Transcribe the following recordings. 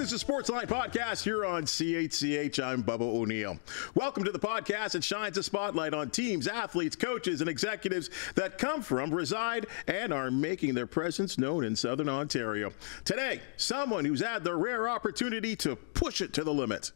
This is the Sportsline Podcast here on CHCH. I'm Bubba O'Neill. Welcome to the podcast that shines a spotlight on teams, athletes, coaches, and executives that come from, reside, and are making their presence known in Southern Ontario. Today, someone who's had the rare opportunity to push it to the limit.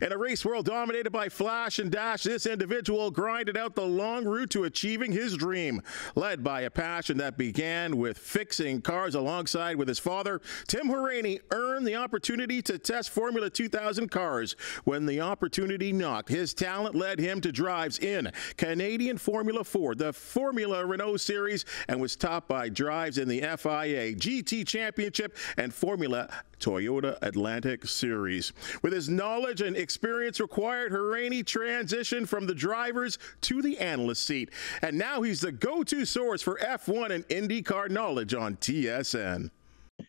In a race world dominated by flash and dash, this individual grinded out the long route to achieving his dream. Led by a passion that began with fixing cars alongside with his father, Tim Hauraney earned the opportunity to test Formula 2000 cars. When the opportunity knocked, his talent led him to drives in Canadian Formula 4, the Formula Renault Series, and was topped by drives in the FIA, GT Championship, and Formula Toyota Atlantic Series. With his knowledge and experience required, Hauraney transitioned from the drivers to the analyst seat. And now he's the go-to source for F1 and IndyCar knowledge on TSN.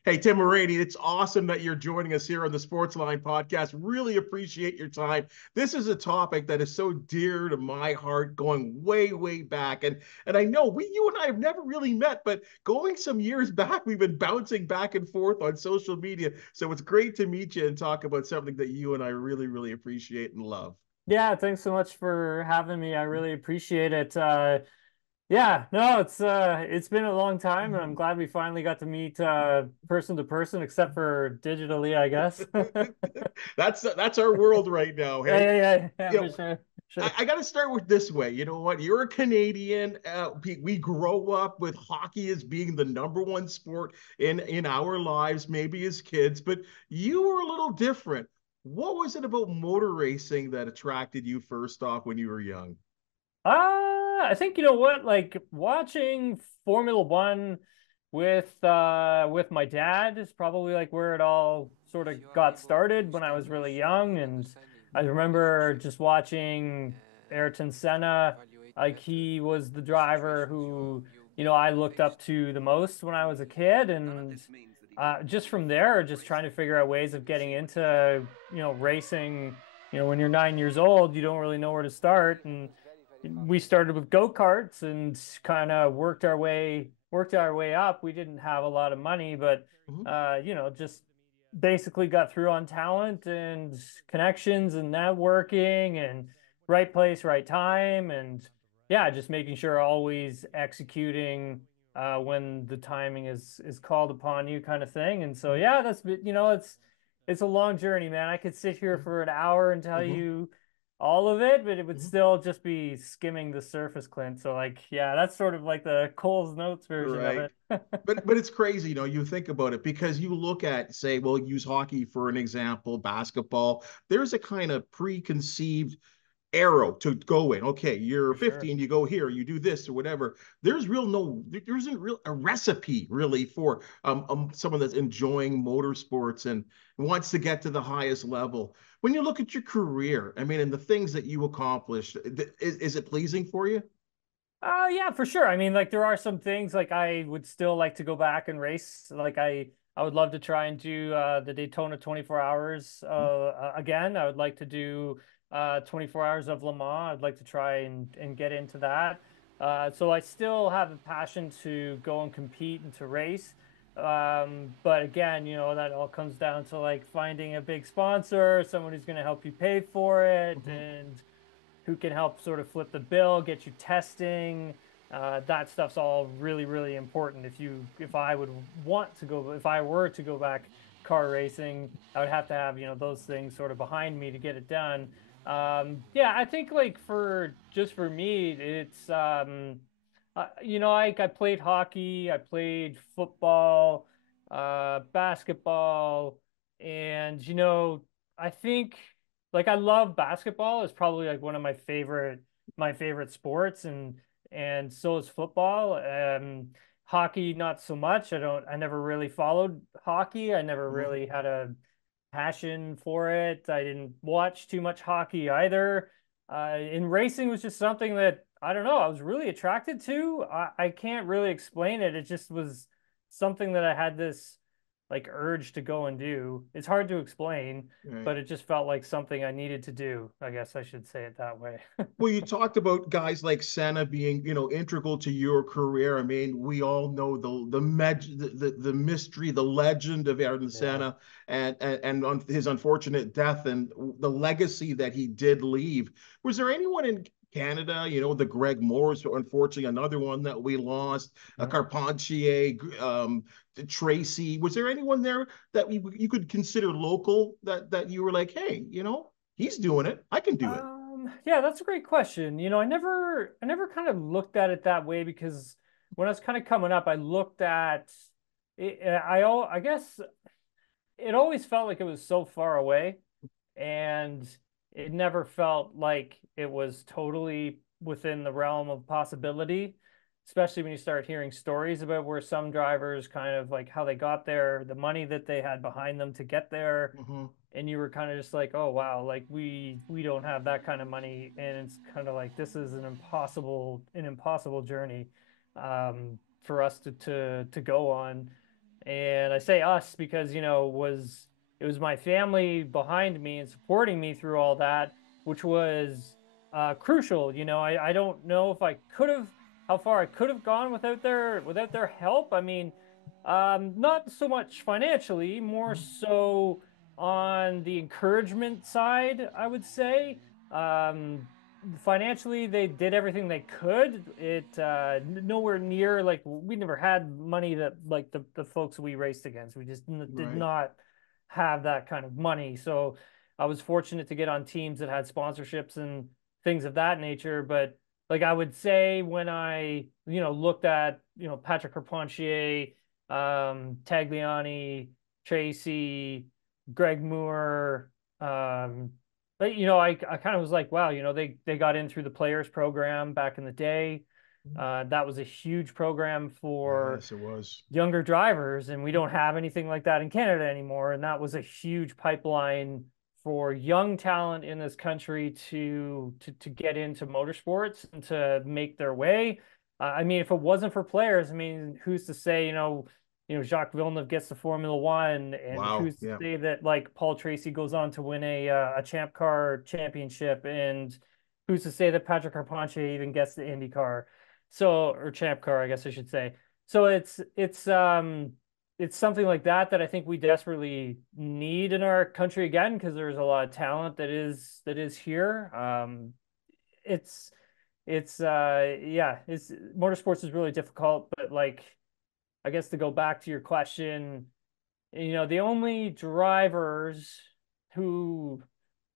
Hey, Tim Hauraney, it's awesome that you're joining us here on the Sportsline Podcast. Really appreciate your time. This is a topic that is so dear to my heart, going way, way back. And I know you and I have never really met, but going some years back, we've been bouncing back and forth on social media. So it's great to meet you and talk about something that you and I really, really appreciate and love. Yeah, thanks so much for having me. I really appreciate it. Yeah, no, it's been a long time, and I'm glad we finally got to meet person to person, except for digitally, I guess. That's our world right now. Hey? Yeah, for sure. I got to start with this way. You know what? You're a Canadian. We grow up with hockey as being the number one sport in our lives, maybe as kids, but you were a little different. What was it about motor racing that attracted you first off when you were young? I think, you know what, like watching Formula One with my dad is probably like where it all sort of got started when I was really young. And I remember just watching Ayrton Senna. Like, he was the driver who, you know, I looked up to the most when I was a kid. And just from there, just trying to figure out ways of getting into, you know, racing. You know, when you're 9 years old, you don't really know where to start. And we started with go-karts and kind of worked our way up. We didn't have a lot of money, but you know, just basically got through on talent and connections and networking and right place, right time. And yeah, just making sure always executing when the timing is called upon you, kind of thing. And so yeah, that's, you know, it's a long journey, man. I could sit here for an hour and tell you all of it, but it would still just be skimming the surface, Clint. So like, yeah, that's sort of like the Cole's Notes version of it. but it's crazy, you know, you think about it, because you look at, say, we'll use hockey for an example, basketball. There's a kind of preconceived arrow to go in. Okay, you're 15, you go here, you do this or whatever. There isn't real a recipe really for someone that's enjoying motorsports and wants to get to the highest level. When you look at your career, I mean, and the things that you accomplished, is it pleasing for you? Yeah, for sure. I mean, like, there are some things like I would still like to go back and race. Like I would love to try and do the Daytona 24 hours again. I would like to do 24 hours of Le Mans. I'd like to try and get into that. So I still have a passion to go and compete and to race. But again, you know, that all comes down to like finding a big sponsor, someone who's going to help you pay for it, and who can help sort of flip the bill, get you testing. That stuff's all really, really important. If I were to go back car racing, I would have to have, you know, those things sort of behind me to get it done. Yeah, I think like for me, it's, you know, I played hockey, I played football, basketball, and, you know, I think like I love basketball. It's probably like one of my favorite sports, and so is football. Hockey, not so much. I never really followed hockey. I never really had a passion for it. I didn't watch too much hockey either. In racing was just something that, I don't know, I was really attracted to. I can't really explain it. It just was something that I had this like urge to go and do. It's hard to explain, Right. but it just felt like something I needed to do. I guess I should say it that way. Well, you talked about guys like Senna being, integral to your career. I mean, we all know the mystery, the legend of Ayrton Yeah. Senna, and on his unfortunate death and the legacy that he did leave. Was there anyone in Canada, the Greg Moores, unfortunately, another one that we lost, a Carpentier, Tracy. Was there anyone there that you could consider local that you were like, hey, he's doing it, I can do it? Yeah, that's a great question. I never kind of looked at it that way because when I was kind of coming up, I looked at it, I guess it always felt like it was so far away, and it never felt like it was totally within the realm of possibility, especially when you start hearing stories about where some drivers kind of like how they got there, the money that they had behind them to get there. Mm-hmm. And you were kind of just like, oh wow, like we don't have that kind of money, and it's kind of like this is an impossible journey for us to go on. And I say us because it was my family behind me and supporting me through all that, which was crucial. I don't know if I could have how far I could have gone without their help. I mean, not so much financially, more so on the encouragement side, I would say. Financially, they did everything they could. It nowhere near like we never had money that like the folks we raced against. We just did Right. not have that kind of money. So I was fortunate to get on teams that had sponsorships and things of that nature. But like I would say when I looked at Patrick Carpentier, Tagliani, Tracy, Greg Moore. But I kind of was like, wow, they got in through the players program back in the day. That was a huge program for Yes, it was. younger drivers, and we don't have anything like that in Canada anymore. And that was a huge pipeline for young talent in this country to get into motorsports and to make their way. I mean, if it wasn't for players, I mean, who's to say, Jacques Villeneuve gets to Formula One, and Wow. who's to Yeah. say that like Paul Tracy goes on to win a Champ Car championship, and who's to say that Patrick Carpentier even gets the IndyCar, or Champ Car, I guess I should say. So it's something like that I think we desperately need in our country again because there's a lot of talent that is here. It's motorsports is really difficult, but like I guess to go back to your question, the only drivers who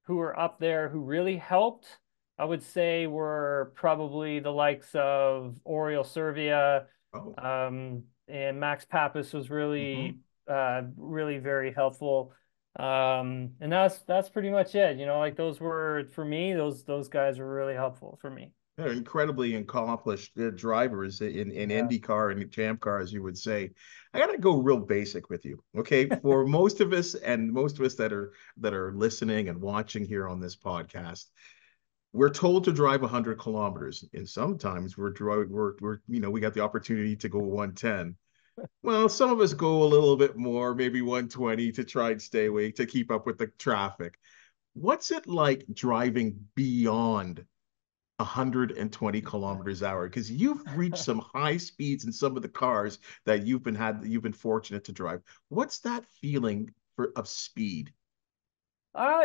who were up there who really helped, I would say, were probably the likes of Oriol Servia, Oh. and Max Pappas was Mm-hmm. really very helpful. And that's pretty much it. Like those were for me, those guys were really helpful for me. They're incredibly accomplished drivers in Yeah. IndyCar and Champ Car, as you would say. I gotta go real basic with you, okay? For most of us, and most of us that are listening and watching here on this podcast, we're told to drive 100 kilometers, and sometimes we got the opportunity to go 110. Well, some of us go a little bit more, maybe 120 to try and stay awake to keep up with the traffic. What's it like driving beyond 120 kilometers hour? Because you've reached some high speeds in some of the cars that you've been fortunate to drive. What's that feeling of speed?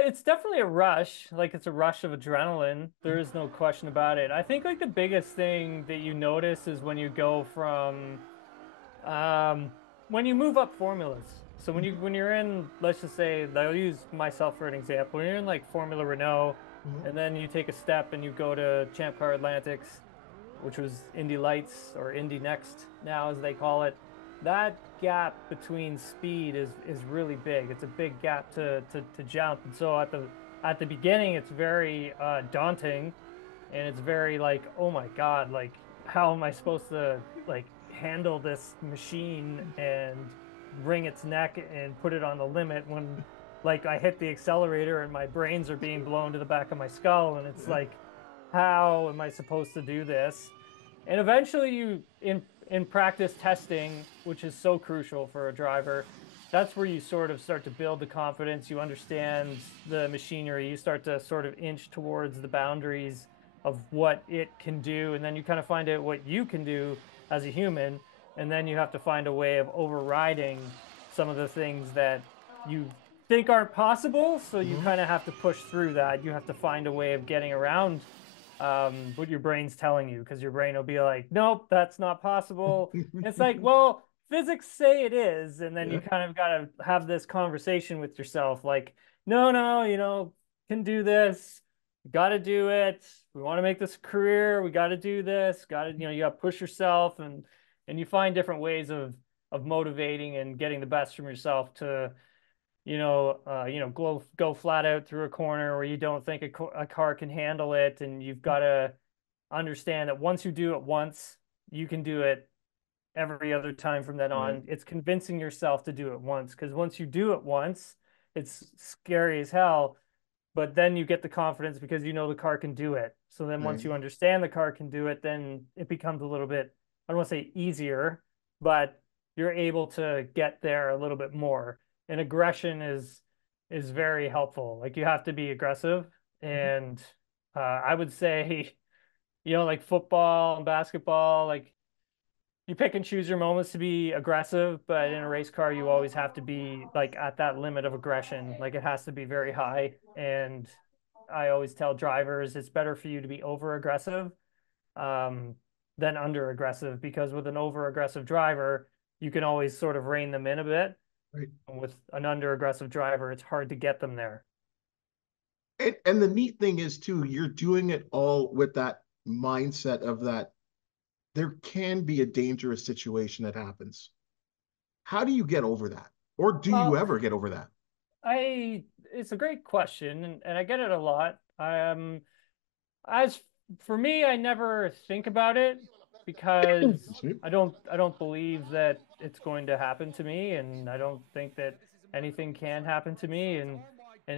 It's definitely a rush. Like it's a rush of adrenaline. There is no question about it. I think like the biggest thing that you notice is when you go from when you move up formulas. So when you're in, let's just say, I'll use myself for an example. When you're in like Formula Renault, and then you take a step and you go to Champ Car Atlantics, which was Indy Lights or Indy Next now as they call it. That gap between speed is really big. It's a big gap to jump. And so at the beginning, it's very daunting, and it's very like, oh my God, like how am I supposed to like handle this machine and wring its neck and put it on the limit when like I hit the accelerator and my brains are being blown to the back of my skull, and it's like, how am I supposed to do this? And eventually you in practice testing, which is so crucial for a driver, that's where you sort of start to build the confidence. You understand the machinery. You start to sort of inch towards the boundaries of what it can do. And then you kind of find out what you can do as a human. And then you have to find a way of overriding some of the things that you think aren't possible. So you kind of have to push through that. You have to find a way of getting around what your brain's telling you, because your brain will be like, nope, that's not possible. It's like, well, physics say it is. And then you kind of got to have this conversation with yourself, like, no, can do this. Got to do it. We want to make this a career. We got to do this. Got to, you got to push yourself, and you find different ways of motivating and getting the best from yourself to, go flat out through a corner where you don't think a car can handle it. And you've got to understand that once you do it once, you can do it every other time from then on. It's convincing yourself to do it once, because once you do it once, it's scary as hell. But then you get the confidence because the car can do it. So then once you understand the car can do it, then it becomes a little bit, I don't want to say easier, but you're able to get there a little bit more. And aggression is very helpful. Like, you have to be aggressive. And I would say, like football and basketball, like, you pick and choose your moments to be aggressive, but in a race car, you always have to be like at that limit of aggression. Like, it has to be very high. And I always tell drivers it's better for you to be over aggressive than under aggressive, because with an over aggressive driver, you can always sort of rein them in a bit. Right. With an under aggressive driver, it's hard to get them there. And the neat thing is too, you're doing it all with that mindset of that there can be a dangerous situation that happens. How do you get over that? Or do you ever get over that? It's a great question, and I get it a lot. As for me, I never think about it, because I don't believe that it's going to happen to me, and I don't think that anything can happen to me. And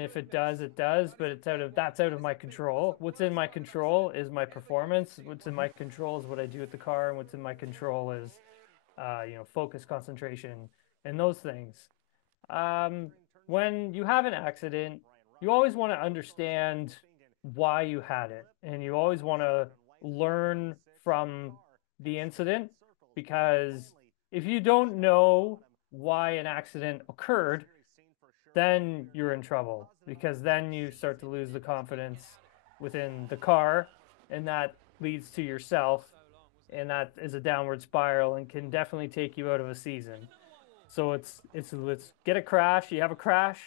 if it does, it does, but that's out of my control. What's in my control is my performance. What's in my control is what I do with the car, and what's in my control is, focus, concentration, and those things. When you have an accident, you always want to understand why you had it, and you always want to learn from the incident, because if you don't know why an accident occurred, then you're in trouble, because then you start to lose the confidence within the car, and that leads to yourself, and that is a downward spiral and can definitely take you out of a season. So let's get a crash. You have a crash,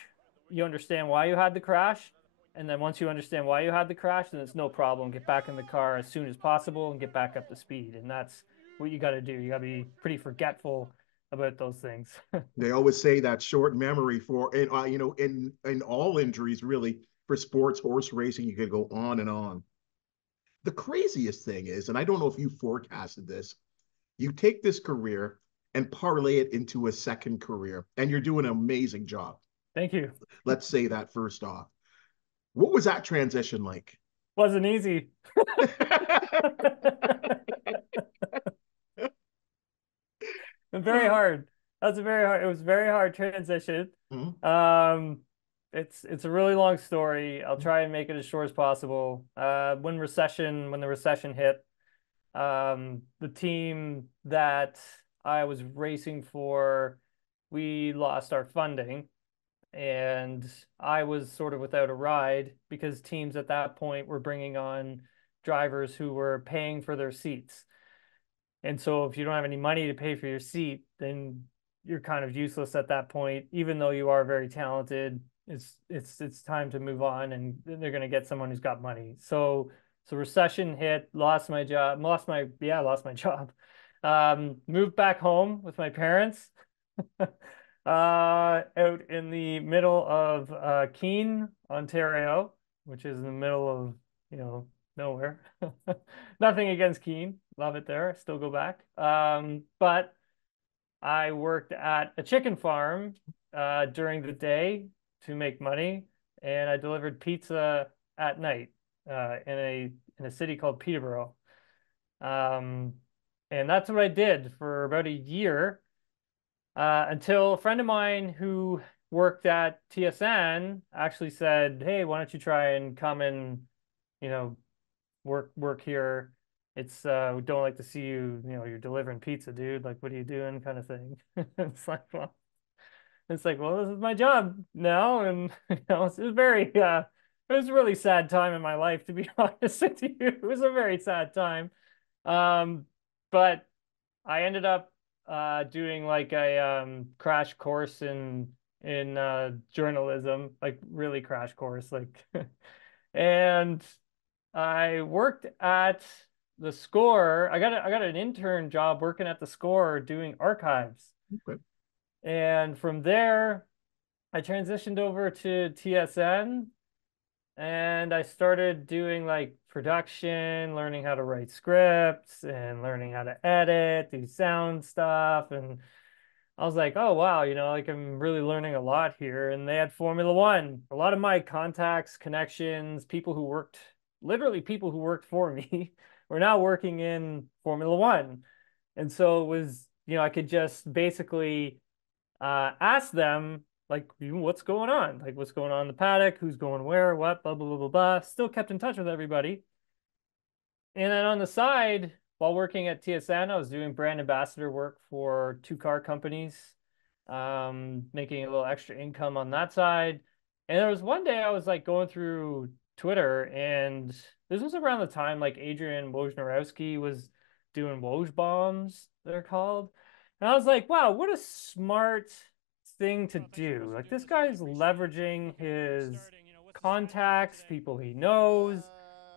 you understand why you had the crash, and then once you understand why you had the crash, then it's no problem. Get back in the car as soon as possible and get back up to speed. And that's what you got to do. You got to be pretty forgetful about those things. They always say that short memory for, in all injuries, really, for sports, horse racing, you could go on and on. The craziest thing is, and I don't know if you forecasted this, you take this career and parlay it into a second career, and you're doing an amazing job. Thank you. Let's say that first off. What was that transition like? Wasn't easy. Very hard. It was a very hard transition. Mm-hmm. It's a really long story. I'll try and make it as short as possible. When the recession hit, the team that I was racing for, we lost our funding, and I was sort of without a ride, because teams at that point were bringing on drivers who were paying for their seats. And so if you don't have any money to pay for your seat, then you're kind of useless at that point. Even though you are very talented, it's time to move on, and they're going to get someone who's got money. So recession hit, lost my job. Moved back home with my parents out in the middle of Keene, Ontario, which is in the middle of, nowhere. Nothing against Keene. Love it there. Still go back. But I worked at a chicken farm during the day to make money, and I delivered pizza at night in a city called Peterborough. And that's what I did for about a year. until a friend of mine who worked at TSN actually said, "Hey, why don't you try and come and, you know, work here? It's we don't like to see you, you're delivering pizza, dude. Like, what are you doing?" kind of thing. It's like, well, this is my job now, and it was it was a really sad time in my life, to be honest with you. It was a very sad time. But I ended up doing like a crash course in journalism, like really crash course, like, and I worked at the Score. I got an intern job working at the Score doing archives. Okay. And from there, I transitioned over to TSN and I started doing like production, learning how to write scripts and learning how to edit, do sound stuff. And I was like, oh, wow, like I'm really learning a lot here. And they had Formula One. A lot of my contacts, connections, literally people who worked for me were now working in Formula One. And so it was, I could just basically ask them, like, what's going on? Like, what's going on in the paddock? Who's going where? What? Blah, blah, blah, blah, blah. Still kept in touch with everybody. And then on the side, while working at TSN, I was doing brand ambassador work for 2 car companies, making a little extra income on that side. And there was one day I was like going through Twitter, and this was around the time like Adrian Wojnarowski was doing Woj bombs, they're called. And I was like, wow, what a smart thing to do. Like, this guy's leveraging his contacts, people he knows,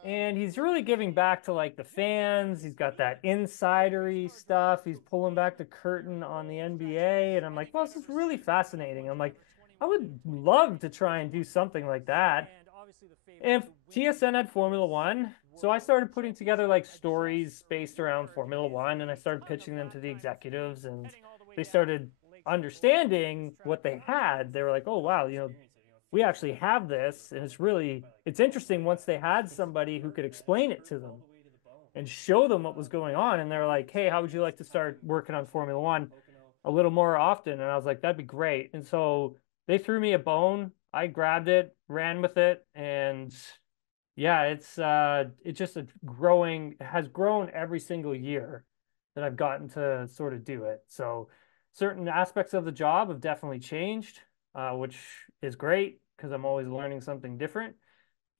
and he's really giving back to like the fans. He's got that insidery stuff. He's pulling back the curtain on the NBA. And I'm like, well, this is really fascinating. I'm like, I would love to try and do something like that. And TSN had Formula One. So I started putting together like stories based around Formula One, and I started pitching them to the executives, and they started understanding what they had. They were like, oh, wow, we actually have this. And it's interesting once they had somebody who could explain it to them and show them what was going on. And they're like, hey, how would you like to start working on Formula One a little more often? And I was like, that'd be great. And so they threw me a bone. I grabbed it, ran with it, and yeah, it's just has grown every single year that I've gotten to sort of do it. So certain aspects of the job have definitely changed, which is great because I'm always learning something different.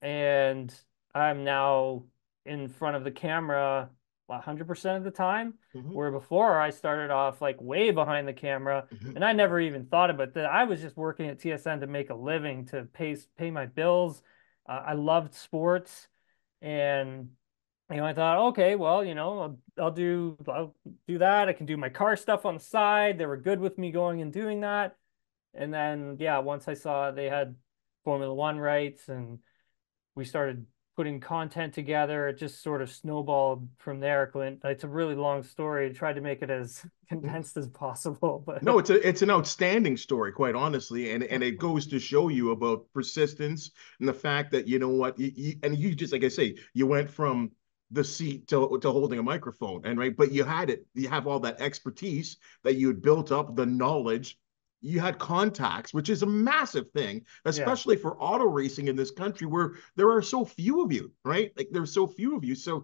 And I'm now in front of the camera 100% of the time, where before I started off like way behind the camera, and I never even thought about that. I was just working at TSN to make a living, to pay my bills. I loved sports, and I thought, okay, well, I'll do that. I can do my car stuff on the side. They were good with me going and doing that. And then, yeah, once I saw they had Formula One rights and we started putting content together, it just sort of snowballed from there, Clint. It's a really long story. I tried to make it as condensed as possible, but no, it's an outstanding story, quite honestly, and it goes to show you about persistence and the fact that and you just, like I say, you went from the seat to holding a microphone, and right, but you have all that expertise that you had built up, the knowledge. You had contacts, which is a massive thing, especially for auto racing in this country where there are so few of you, right? Like, there's so few of you. So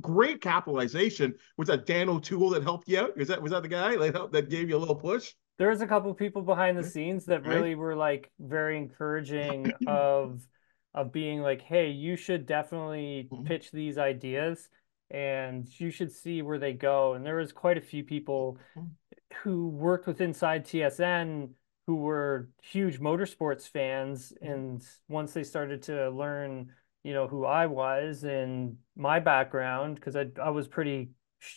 great capitalization. Was that Dan O'Toole that helped you out? Was that the guy that gave you a little push? There was a couple people behind the scenes that really were like very encouraging of being like, hey, you should definitely pitch these ideas and you should see where they go. And there was quite a few people who worked with inside TSN who were huge motorsports fans. And once they started to learn, who I was and my background, because I was pretty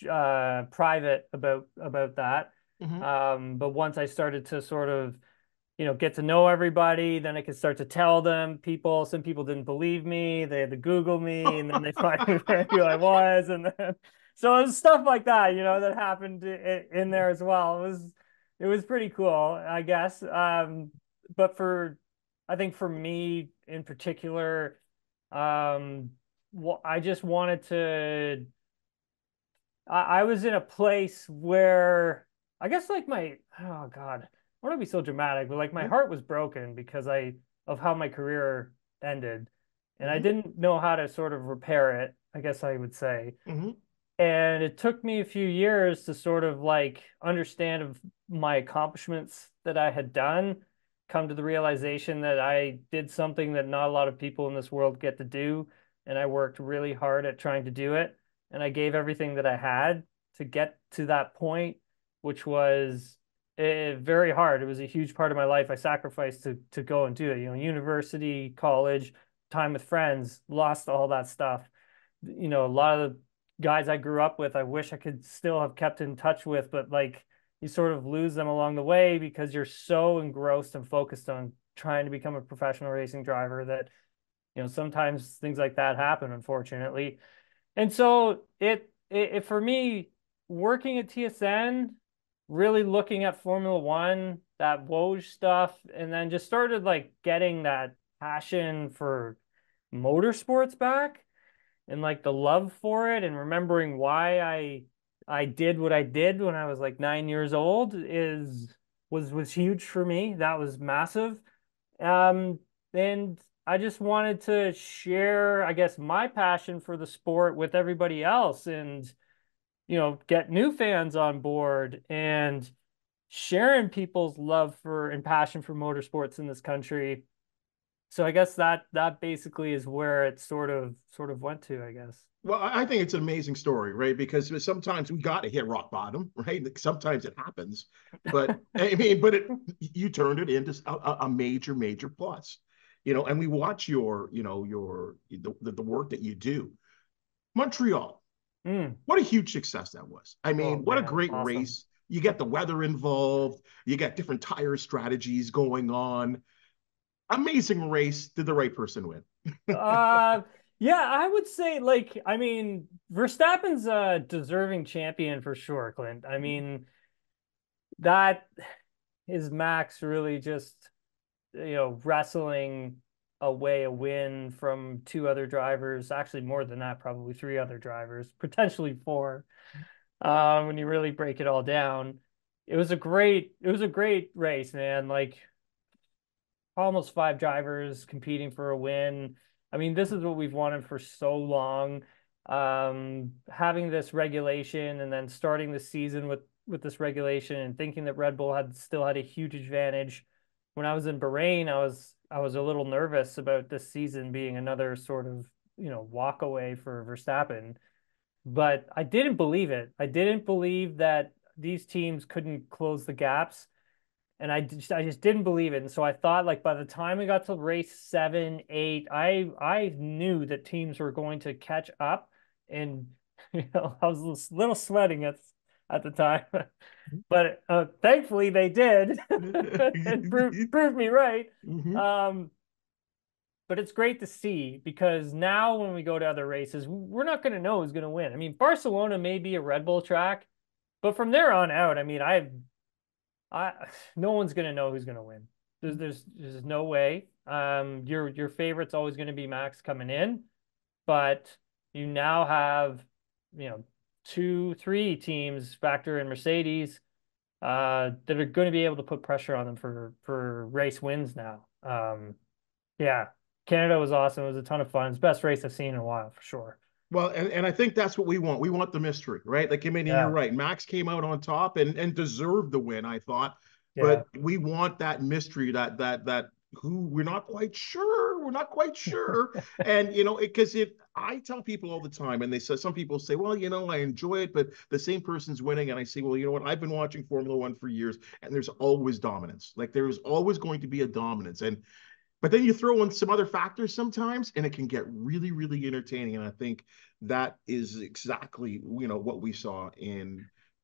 private about that. But once I started to sort of, get to know everybody, then I could start to tell them some people didn't believe me. They had to Google me, and then they finally learned who I was. And then, so it was stuff like that, that happened in there as well. It was pretty cool, I guess. But I think for me in particular, I just wanted to, I was in a place where I guess like oh God, I don't want to be so dramatic, but like my heart was broken because of how my career ended, and I didn't know how to sort of repair it, I guess I would say. And it took me a few years to sort of like understand of my accomplishments that I had done, come to the realization that I did something that not a lot of people in this world get to do. And I worked really hard at trying to do it. And I gave everything that I had to get to that point, which was very hard. It was a huge part of my life. I sacrificed to go and do it, university, college, time with friends, lost all that stuff. A lot of the guys I grew up with, I wish I could still have kept in touch with, but like you sort of lose them along the way because you're so engrossed and focused on trying to become a professional racing driver that, sometimes things like that happen, unfortunately. And so it for me, working at TSN, really looking at Formula One, that Woj stuff, and then just started like getting that passion for motorsports back and like the love for it, and remembering why I did what I did when I was like 9 years old was huge for me. That was massive. And I just wanted to share, I guess, my passion for the sport with everybody else, and get new fans on board and sharing people's love for and passion for motorsports in this country. So I guess that basically is where it sort of went to, I guess. Well, I think it's an amazing story, right? Because sometimes we got to hit rock bottom, right? Sometimes it happens, but I mean, you turned it into a major, major plus, and we watch the work that you do. Montreal, what a huge success that was. I mean, what a great race. You get the weather involved. You got different tire strategies going on. Amazing race. Did the right person win? Yeah, I would say, like, I mean, Verstappen's a deserving champion for sure, Clint. I mean, that is Max really just, wrestling away a win from two other drivers, actually more than that, probably three other drivers, potentially four, when you really break it all down. It was a great race, man. Like, almost five drivers competing for a win. I mean, this is what we've wanted for so long. Having this regulation and then starting the season with this regulation and thinking that Red Bull still had a huge advantage. When I was in Bahrain, I was a little nervous about this season being another sort of, walk away for Verstappen. But I didn't believe it. I didn't believe that these teams couldn't close the gaps. And I just didn't believe it. And so I thought, like, by the time we got to race 7, 8, I knew that teams were going to catch up. And I was a little sweating at the time, but thankfully they did and proved me right. But it's great to see, because now when we go to other races, we're not going to know who's going to win. I mean, Barcelona may be a Red Bull track, but from there on out, I mean, no one's going to know who's going to win. There's no way. Your favorite's always going to be Max coming in, but you now have, 2, 3 teams, factor in Mercedes, that are going to be able to put pressure on them for race wins now. Yeah, Canada was awesome. It was a ton of fun. It's the best race I've seen in a while, for sure. Well, and I think that's what we want. We want the mystery, right? Like, I mean, you're right. Max came out on top and deserved the win, I thought. Yeah. But we want that mystery, that who we're not quite sure. We're not quite sure. And, because I tell people all the time, and some people say, well, I enjoy it, but the same person's winning. And I say, well, you know what? I've been watching Formula One for years, and there's always dominance. Like, there's always going to be a dominance. But then you throw in some other factors sometimes, and it can get really, really entertaining. And I think that is exactly, what we saw in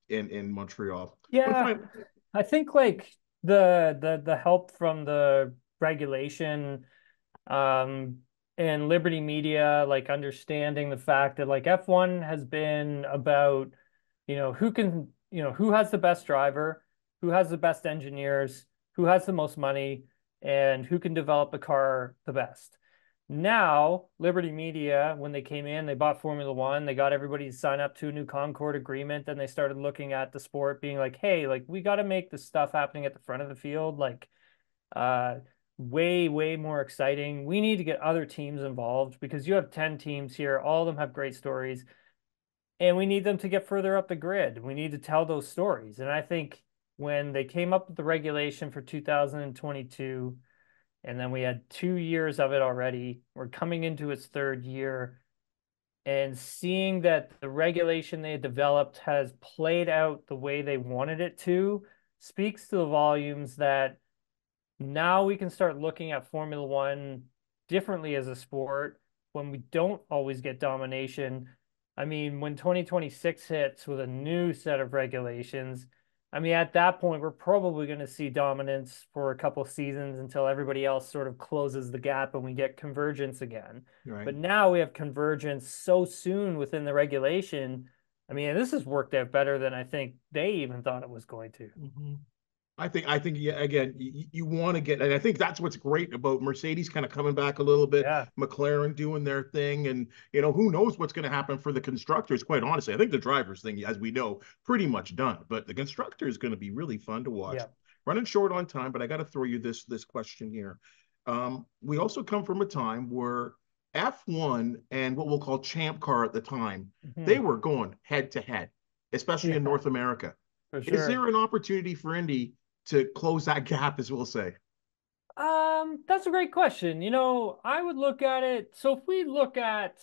Montreal. Yeah, I think like the help from the regulation, and Liberty Media, like understanding the fact that like F1 has been about, who has the best driver, who has the best engineers, who has the most money, and who can develop the car the best. Now, Liberty Media, when they came in, they bought Formula One. They got everybody to sign up to a new Concord agreement. Then they started looking at the sport, being like, "Hey, like we got to make the stuff happening at the front of the field like way more exciting. We need to get other teams involved because you have 10 teams here. All of them have great stories, and we need them to get further up the grid. We need to tell those stories." And I think when they came up with the regulation for 2022. And then we had 2 years of it already. We're coming into its third year, and seeing that the regulation they had developed has played out the way they wanted it to speaks to the volumes that now we can start looking at Formula One differently as a sport when we don't always get domination. I mean, when 2026 hits with a new set of regulations, I mean, at that point, we're probably going to see dominance for a couple of seasons until everybody else sort of closes the gap and we get convergence again. Right. But now we have convergence so soon within the regulation. I mean, this has worked out better than I think they even thought it was going to. Mm-hmm. I think yeah, again, you want to get, and I think that's what's great about Mercedes kind of coming back a little bit, Yeah. McLaren doing their thing, and who knows what's going to happen for the constructors. Quite honestly, I think the drivers thing, as we know, pretty much done, but the constructor is going to be really fun to watch. Yeah. Running short on time, but I got to throw you this question here. We also come from a time where F1 and what we'll call Champ Car at the time, they were going head to head, especially in North America. For sure. Is there an opportunity for Indy to close that gap, as we'll say? That's a great question. I would look at it. So if we look at,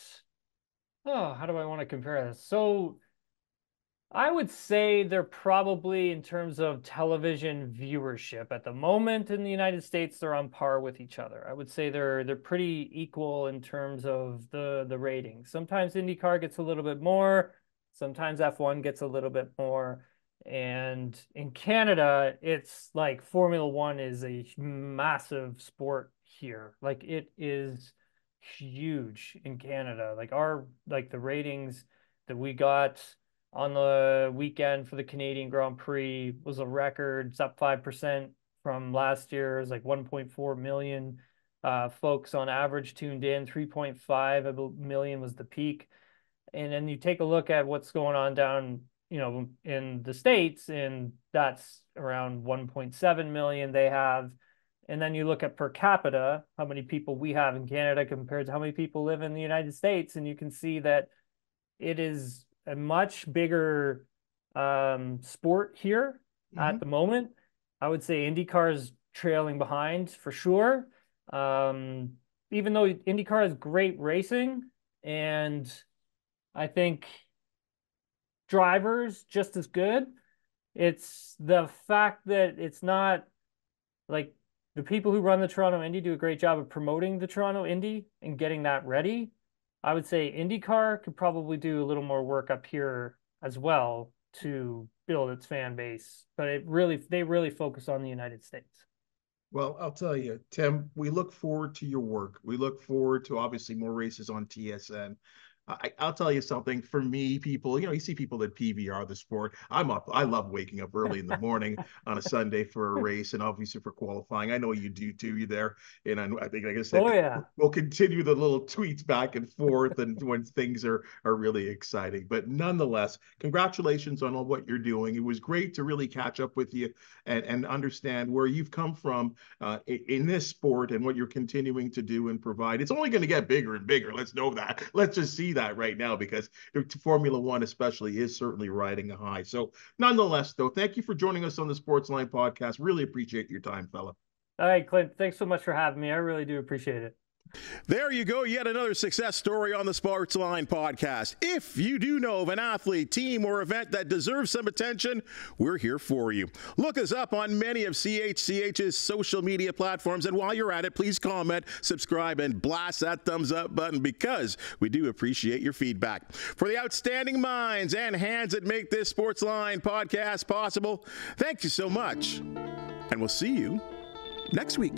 how do I want to compare this? So I would say they're probably, in terms of television viewership at the moment in the United States, they're on par with each other. I would say they're pretty equal in terms of the ratings. Sometimes IndyCar gets a little bit more, sometimes F1 gets a little bit more. And in Canada, it's like Formula One is a massive sport here. Like it is huge in Canada. Like the ratings that we got on the weekend for the Canadian Grand Prix was a record. It's up 5% from last year. It's like 1.4 million folks on average tuned in. 3.5 million was the peak. And then you take a look at what's going on down in the States, and that's around 1.7 million they have. And then you look at per capita, how many people we have in Canada compared to how many people live in the United States, and you can see that it is a much bigger sport here at the moment. I would say IndyCar is trailing behind for sure. Even though IndyCar is great racing, and I think drivers just as good, it's the fact that it's not like the people who run the Toronto Indy do a great job of promoting the Toronto Indy and getting that ready. I would say IndyCar could probably do a little more work up here as well to build its fan base, but they really focus on the United States. Well, I'll tell you, Tim, we look forward to your work. We look forward to obviously more races on TSN. I'll tell you something. For me, people, you see people that PVR the sport. I'm up. I love waking up early in the morning on a Sunday for a race, and obviously for qualifying. I know you do too. You there, and I think, like I said, we'll continue the little tweets back and forth, and when things are really exciting. But nonetheless, congratulations on all what you're doing. It was great to really catch up with you and understand where you've come from in this sport and what you're continuing to do and provide. It's only going to get bigger and bigger. Let's know that. Let's just see that right now, because Formula One especially is certainly riding a high. So nonetheless, though, thank you for joining us on the Sportsline Podcast. Really appreciate your time, fella. All right, Clint, thanks so much for having me. I really do appreciate it. There you go, yet another success story on the Sportsline Podcast. If you do know of an athlete, team, or event that deserves some attention, we're here for you. Look us up on many of CHCH's social media platforms, and while you're at it, please comment, subscribe, and blast that thumbs up button, because we do appreciate your feedback. For the outstanding minds and hands that make this Sportsline Podcast possible, thank you so much, and we'll see you next week.